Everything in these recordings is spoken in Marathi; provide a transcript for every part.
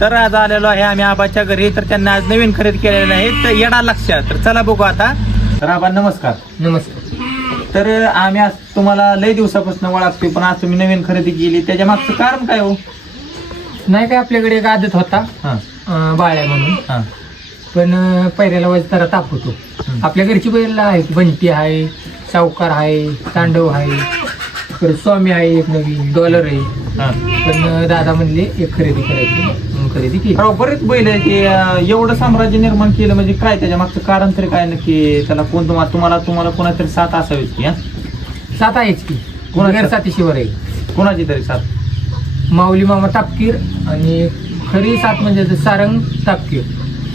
तर आज आलेलो आहे आम्ही आबाच्या घरी. तर त्यांना आज नवीन खरेदी केलेलं आहे, तर येणार लक्षात. तर चला बघू आता. तर आबा नमस्कार. नमस्कार. तर आम्ही आज तुम्हाला लय दिवसापासून ओळखतोय, पण आज तुम्ही नवीन खरेदी केली, त्याच्या मागचं कारण काय हो? नाही काय, आपल्याकडे एक आदत होता हां बाळ्या म्हणून, हां पण पहिल्याला वज जरा ताप होतो. आपल्या घरची बैल आहे, बंटी आहे, सावकार आहे, तांडव आहे, परत स्वामी आहे, एक नवीन डॉलर आहे. हां. पण दादा म्हणले एक खरेदी करायची, म्हणून खरेदी केली. हो, बरेच बैल आहे की एवढं साम्राज्य निर्माण केलं, म्हणजे काय त्याच्या मागचं कारण तरी काय नक्की? त्याला कोण तुम्हाला कोणातरी साथ असावीच की? सात आहेच की, कोणाची? घर साथीशिवर आहे. कोणाची तरी साथ? माऊली मामा तापकीर आणि खरी सात म्हणजे सारंग तापकीर,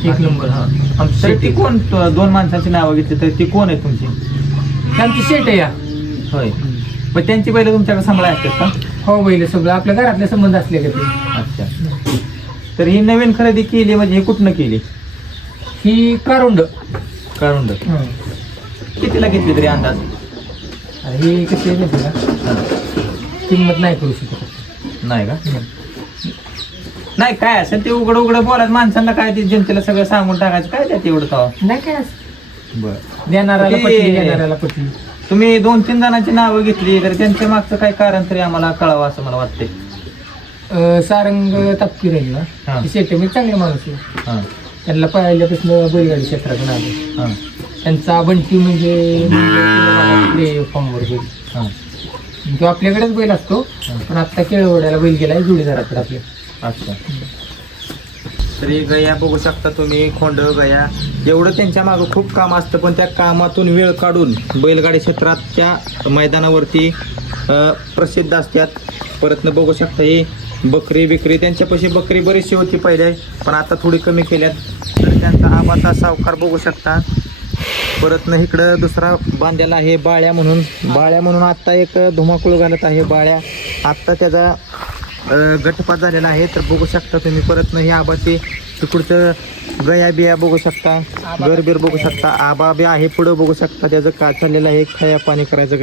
एक नंबर. हा, आमची तर शेट ती आहे. कोण? दोन माणसांची नावं घेतली, तर ती कोण आहे तुमची? आमची शेट आहे या. होय. मग त्यांची बैल तुमच्याकडे सांभाळ असतात का? हो, बैल सगळं आपल्या घरातले संबंध असले का ते. अच्छा. तर ही नवीन खरेदी केली, म्हणजे ही कुठनं केली? ही कारुंड. कारुंड. कितीला घेतली तरी अंदाज? ही कशी आहे माहिती का, किंमत नाही करू शकत. नाही का? नाही, काय असेल ते उघड बोलायचं माणसांना, काय ते जनतेला सगळं सांगून टाकायचं, काय त्यात एवढं तवा? नाही काय असं. बरं. देणाऱ्याला ते- पटली, देणाऱ्याला पटली. तुम्ही 2-3 जणांची नावं घेतली, तर त्यांच्या मागचं काय कारण तरी आम्हाला कळावं असं मला वाटतंय. सारंग तापकीर आहे हा. ना, ती शेट मी चांगले माणूस आहे. हां त्यांना पहिल्यापासून बैलगाडी क्षेत्रातून आले. हां त्यांचा बंटी म्हणजे फॉर्मवर बैल. हां. तो आपल्याकडेच बैल असतो, पण आता केळवड्याला बैल गेलाय जोडीदाराकडे आपल्या. अच्छा. तर हे गया बघू शकता तुम्ही, खोंड गया, एवढं त्यांच्या मागं खूप काम असतं, पण त्या कामातून वेळ काढून बैलगाडी क्षेत्राच्या मैदानावरती प्रसिद्ध असतात. परत बघू शकता ही बकरी बिकरी, त्यांच्यापाशी बकरी बरीचशी होती पहिले, पण आता थोडी कमी केल्यात. तर त्यांचा आबाचा सावकार बघू शकता. परत इकडं दुसरा बांधलेला आहे बाळ्या म्हणून आत्ता एक धुमाकूळ घालत आहे बाळ्या. आत्ता त्याचा गटपात झालेला आहे. तर बघू शकता तुम्ही. परत ही आबाची तिकडचं गया बिया बघू शकता, गरबीर बघू शकता. आबा बी आहे पुढं बघू शकता. त्याचं काय चाललेलं आहे, खाया पाणी करायचं.